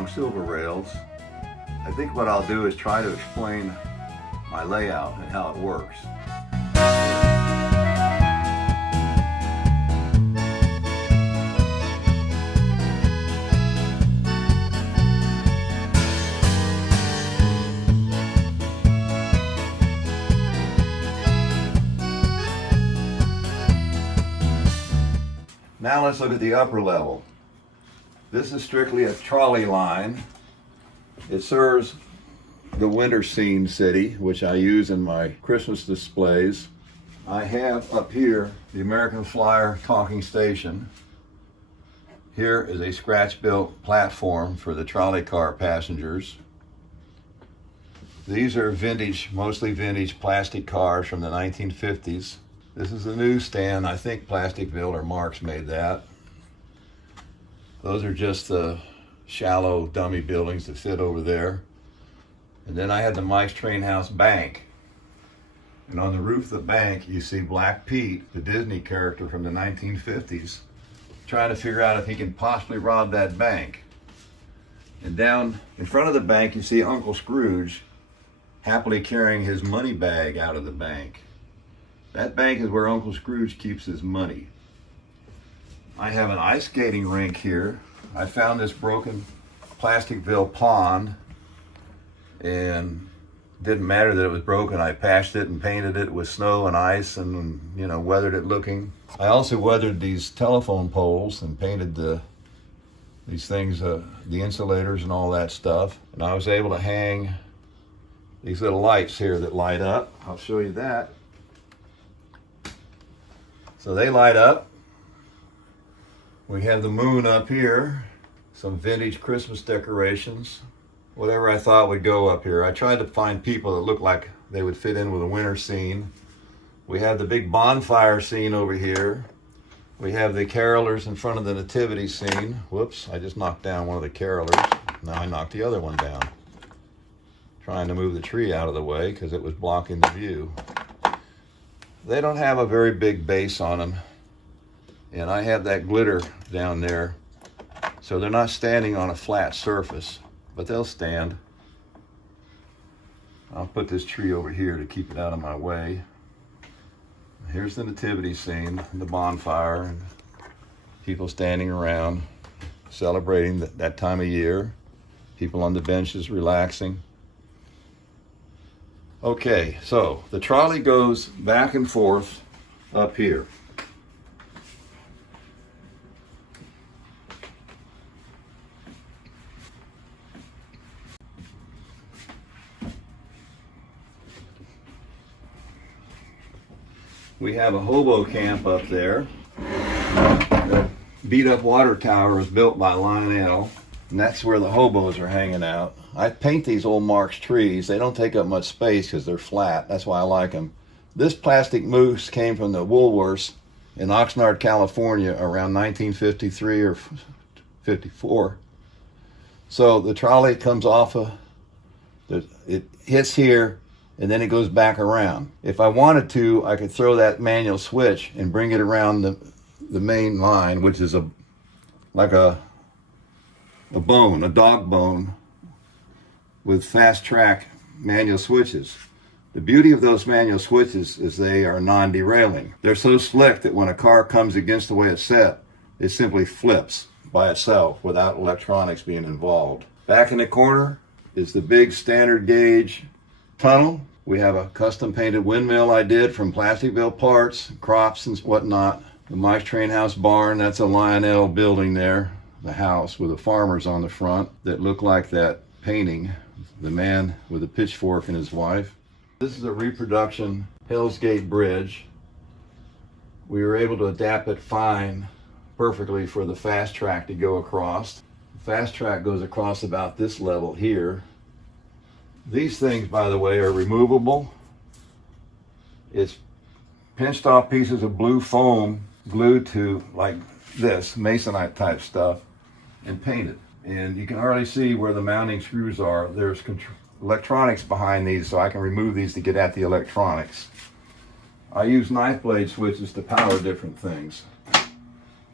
along Silver Railz. I think what I'll do is try to explain my layout and how it works. Now let's look at the upper level. This is strictly a trolley line. It serves the winter scene city, which I use in my Christmas displays. I have up here the American Flyer talking station. Here is a scratch-built platform for the trolley car passengers. These are vintage, mostly vintage plastic cars from the 1950s. This is a newsstand. I think Plasticville or Marx made that. Those are just the shallow dummy buildings that fit over there. And then I had the Mike's Train House Bank. And on the roof of the bank, you see Black Pete, the Disney character from the 1950s, trying to figure out if he can possibly rob that bank. And down in front of the bank, you see Uncle Scrooge happily carrying his money bag out of the bank. That bank is where Uncle Scrooge keeps his money. I have an ice skating rink here. I found this broken Plasticville pond, and it didn't matter that it was broken. I patched it and painted it with snow and ice and, weathered it looking. I also weathered these telephone poles and painted these things, the insulators and all that stuff. And I was able to hang these little lights here that light up. I'll show you that. So they light up. We have the moon up here, some vintage Christmas decorations, whatever I thought would go up here. I tried to find people that looked like they would fit in with a winter scene. We have the big bonfire scene over here. We have the carolers in front of the nativity scene. Whoops, I just knocked down one of the carolers. Now I knocked the other one down. Trying to move the tree out of the way because it was blocking the view. They don't have a very big base on them. And I have that glitter down there. So they're not standing on a flat surface, but they'll stand. I'll put this tree over here to keep it out of my way. Here's the nativity scene, the bonfire, and people standing around celebrating that time of year. People on the benches relaxing. Okay, so the trolley goes back and forth up here. We have a hobo camp up there. The beat up water tower was built by Lionel, and that's where the hobos are hanging out. I paint these old Marx trees. They don't take up much space because they're flat. That's why I like them. This plastic moose came from the Woolworths in Oxnard, California around 1953 or 54. So the trolley comes off it hits here, and then it goes back around. If I wanted to, I could throw that manual switch and bring it around the main line, which is like a bone, a dog bone, with fast track manual switches. The beauty of those manual switches is they are non-derailing. They're so slick that when a car comes against the way it's set, it simply flips by itself without electronics being involved. Back in the corner is the big standard gauge tunnel. We have a custom painted windmill I did from Plasticville parts, crops and whatnot. The Mike's Train House barn, that's a Lionel building there, the house with the farmers on the front that look like that painting, the man with a pitchfork and his wife. This is a reproduction Hell's Gate Bridge. We were able to adapt it perfectly for the fast track to go across. The fast track goes across about this level here. These things, by the way, are removable. It's pinched off pieces of blue foam glued to like this masonite type stuff and painted. And you can hardly see where the mounting screws are. There's electronics behind these, so I can remove these to get at the electronics. I use knife blade switches to power different things.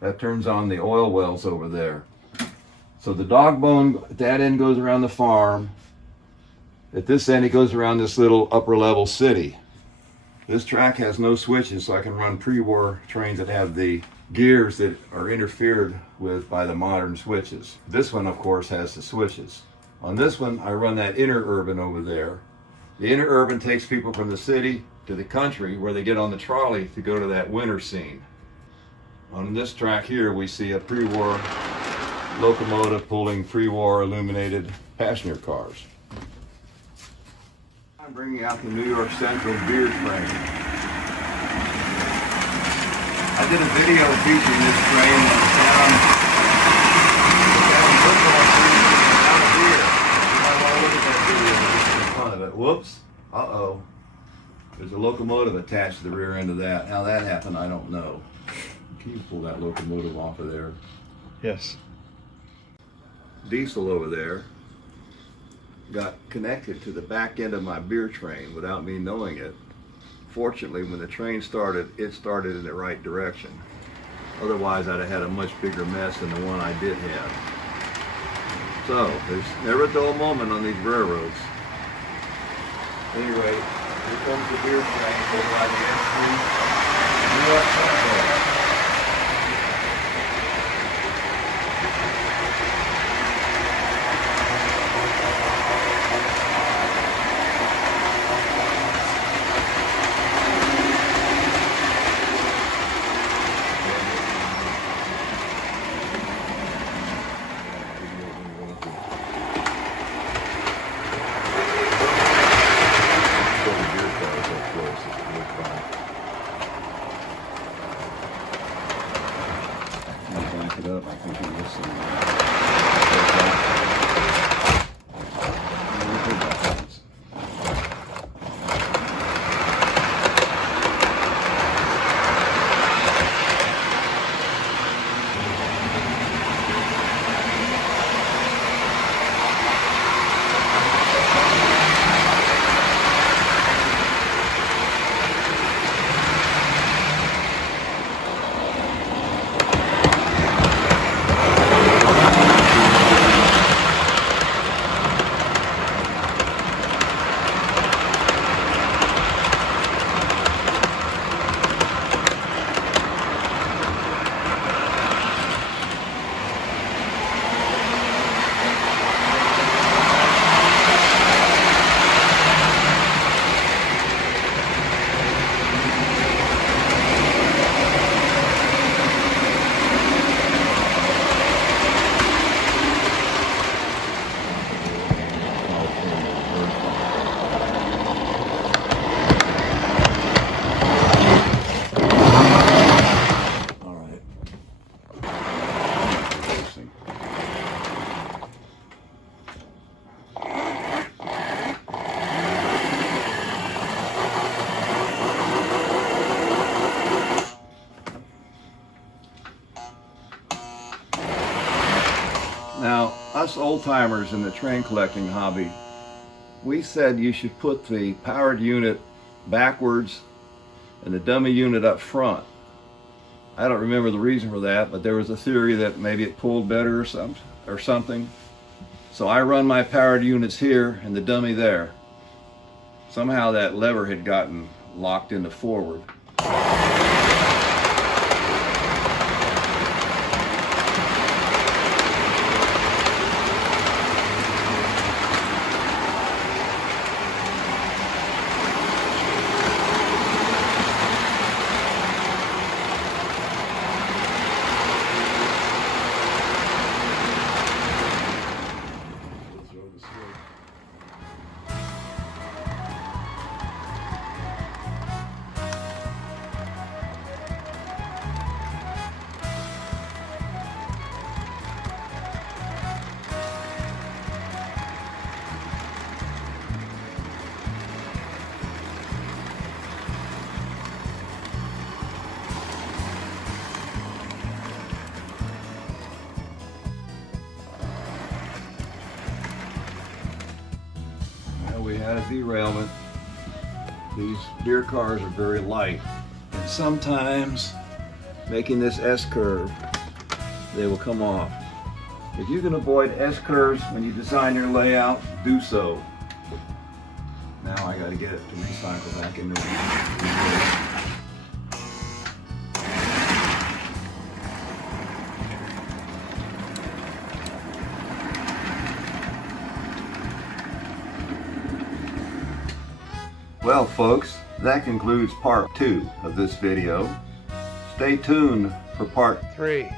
That turns on the oil wells over there. So the dog bone at that end goes around the farm. At this end, it goes around this little upper level city. This track has no switches, so I can run pre-war trains that have the gears that are interfered with by the modern switches. This one, of course, has the switches. On this one, I run that interurban over there. The interurban takes people from the city to the country where they get on the trolley to go to that winter scene. On this track here, we see a pre-war locomotive pulling pre-war illuminated passenger cars. I'm bringing out the New York Central beer train. I did a video featuring this train on the town football team out of beer. You might want to look at that video just in front of it. Whoops. Uh-oh. There's a locomotive attached to the rear end of that. How that happened, I don't know. Can you pull that locomotive off of there? Yes. Diesel over there got connected to the back end of my beer train without me knowing it. Fortunately, when the train started, it started in the right direction. Otherwise, I'd have had a much bigger mess than the one I did have. So, there's never a dull moment on these railroads. Anyway, here comes the beer train over by the S3 New York Central. Back it up, I think it was some. Now, us old timers in the train collecting hobby, we said you should put the powered unit backwards and the dummy unit up front. I don't remember the reason for that, but there was a theory that maybe it pulled better or something. So I run my powered units here and the dummy there. Somehow that lever had gotten locked into forward. We had a derailment. These beer cars are very light, and sometimes making this S curve, they will come off. If you can avoid S-curves when you design your layout, do so. Now I gotta get it to recycle back into it. Well folks, that concludes part 2 of this video. Stay tuned for part 3.